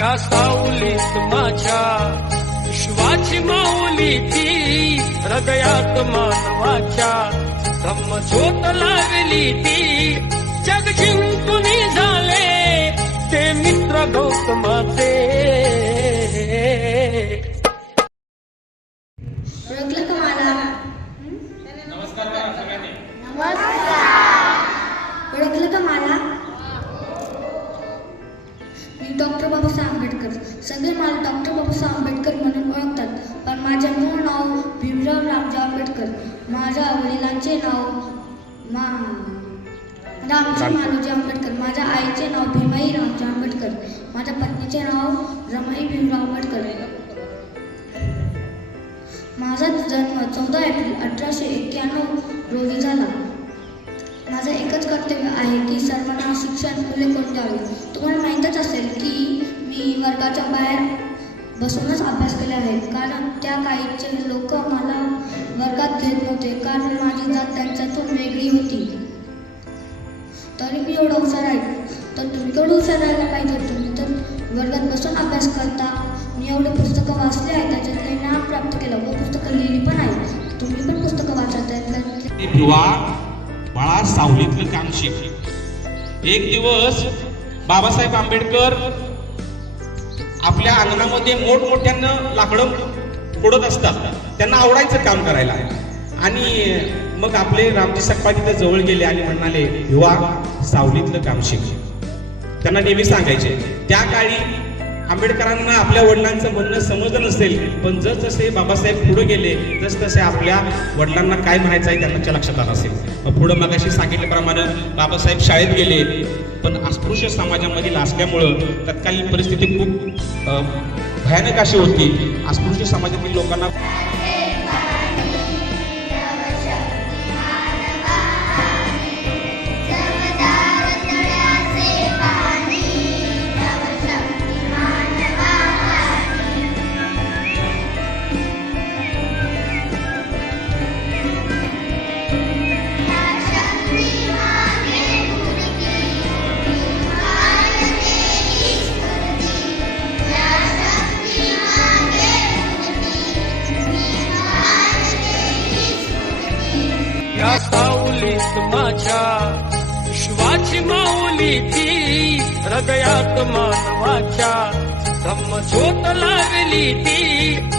या सावलीत माझ्या विश्वाची माऊली ती, हृदयात मानवाच्या धम्मज्योत लावली ती. जग जिंकून झाले ते मित्र गौतमाचे. ओळखलं का मला? नमस्कार करा सगळ्यांनी. ओळखलं का मला? मी डॉक्टर बाबासाहेब आंबेडकर. सगळे मला डॉक्टर बाबासाहेब आंबेडकर म्हणून ओळखतात, पण माझे मूळ नाव भीमराव रामजी आंबेडकर. माझ्या वडिलांचे नाव रामजी मालोजी आंबेडकर. माझ्या आईचे नाव भीमाई रामजी आंबेडकर. माझ्या पत्नीचे नाव रमाई भीमराव आंबेडकर. माझा जन्म 14 एप्रिल 1891 रोजी झाला. माझं एकच कर्तव्य आहे की सर्वांना शिक्षण खुले करून द्यावे. तुम्हाला माहीतच असेल की मी वर्गाच्या बाहेर बसूनच अभ्यास केले आहे, कारण त्या काळीचे लोक मला वर्गात घेत नव्हते, कारण माझी जात त्यांच्यातून वेगळी होती. तरी मी एवढं हुशार आहे, तर तुम्ही केवढं हुशार राहायला पाहिजे. तुम्ही तर वर्गात बसून अभ्यास करता. मी एवढे पुस्तकं वाचले आहे, त्याच्यातले ज्ञान प्राप्त केलं व पुस्तकं लिहिली पण आहेत. तुम्ही पण पुस्तकं वाचत आहेत. बाळा सावलीतलं काम शिक. एक दिवस बाबासाहेब आंबेडकर आपल्या अंगणामध्ये मोठमोठ्यानं लाकडं फोडत असतात. त्यांना आवडायचं काम करायला. आणि मग आपले रामजी सकपाळ तिथे जवळ गेले आणि म्हणाले, युवा सावलीतलं काम शिक. त्यांना नेहमी सांगायचे. त्या काळी आंबेडकरांना आपल्या वडिलांचं म्हणणं समजलं नसेल, पण जसजसे बाबासाहेब पुढे गेले तसतसे आपल्या वडिलांना काय म्हणायचं आहे त्यांच्या लक्षात आलं असेल. मग पुढं मगाशी सांगितल्याप्रमाणे बाबासाहेब शाळेत गेले, पण अस्पृश्य समाजामधील असल्यामुळं तत्कालीन परिस्थिती खूप भयानक अशी होती. अस्पृश्य समाजातील लोकांना या सावलीत माझ्या विश्वाची माऊली ती, हृदयात मानवाच्या धम्मज्योत लावली ती.